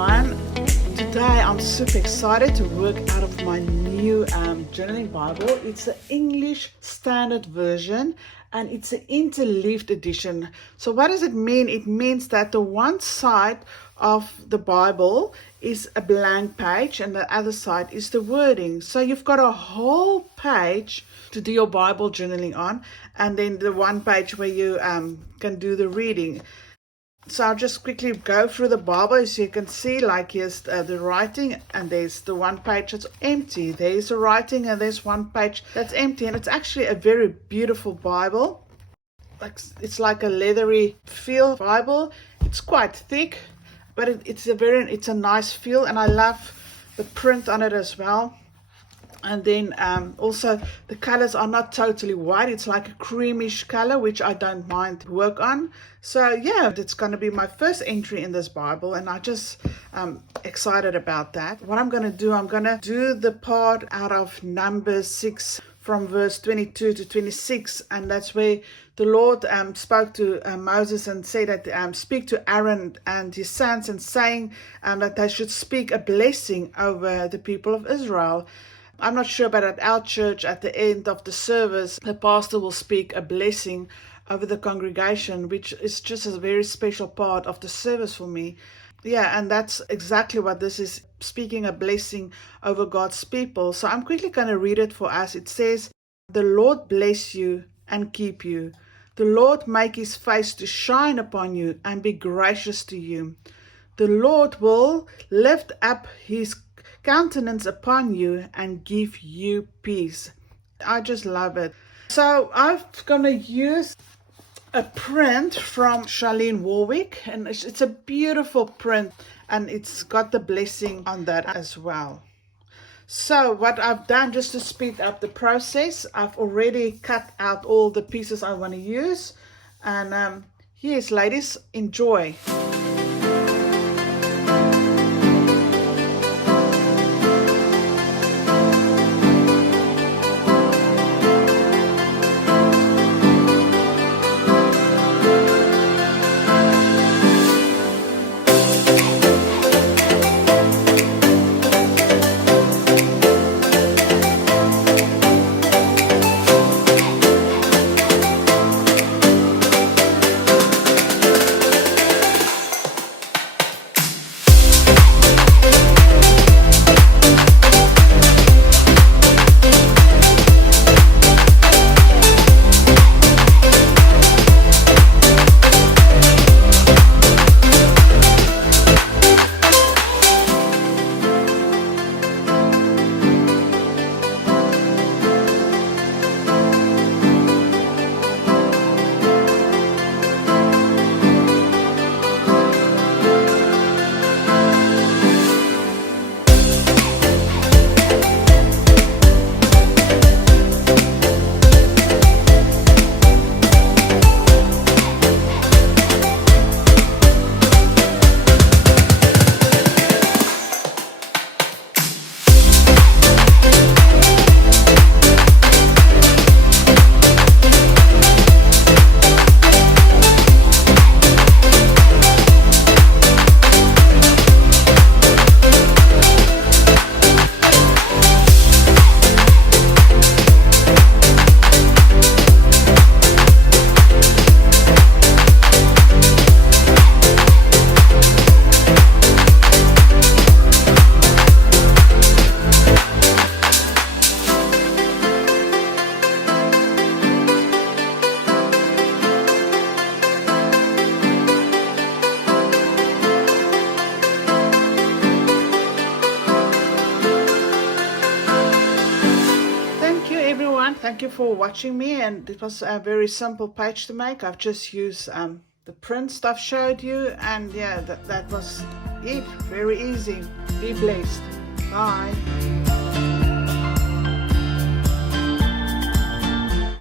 everyone. Today I'm super excited to work out of my new journaling Bible. It's the English Standard Version and it's an interleaved edition. So what does it mean? It means that the one side of the Bible is a blank page and the other side is the wording. So you've got a whole page to do your Bible journaling on, and then the one page where you can do the reading. So I'll just quickly go through the Bible. As you can see, like here's the writing, and there's the one page that's empty. There's the writing and there's one page that's empty, and it's actually a very beautiful Bible. It's like a leathery feel Bible. It's quite thick, but it's a nice feel, and I love the print on it as well. And then also the colors are not totally white. It's like a creamish color, which I don't mind to work on. So yeah, it's going to be my first entry in this Bible, and I just excited about that. What I'm going to do, I'm going to do the part out of Numbers 6 from verse 22 to 26, and that's where the Lord spoke to Moses and said that speak to Aaron and his sons, and saying that they should speak a blessing over the people of Israel. I'm not sure, but at our church, at the end of the service, the pastor will speak a blessing over the congregation, which is just a very special part of the service for me. Yeah, and that's exactly what this is, speaking a blessing over God's people. So I'm quickly going to read it for us. It says, "The Lord bless you and keep you. The Lord make his face to shine upon you and be gracious to you. The Lord will lift up his countenance upon you and give you peace." I just love it. So I'm going to use a print from Charlene Warwick, and it's a beautiful print, and it's got the blessing on that as well. So what I've done, just to speed up the process, I've already cut out all the pieces I want to use, and yes, ladies, enjoy. Thank you for watching me, and it was a very simple page to make. I've just used the print stuff showed you, and yeah, that was it. Very easy. Be blessed. Bye.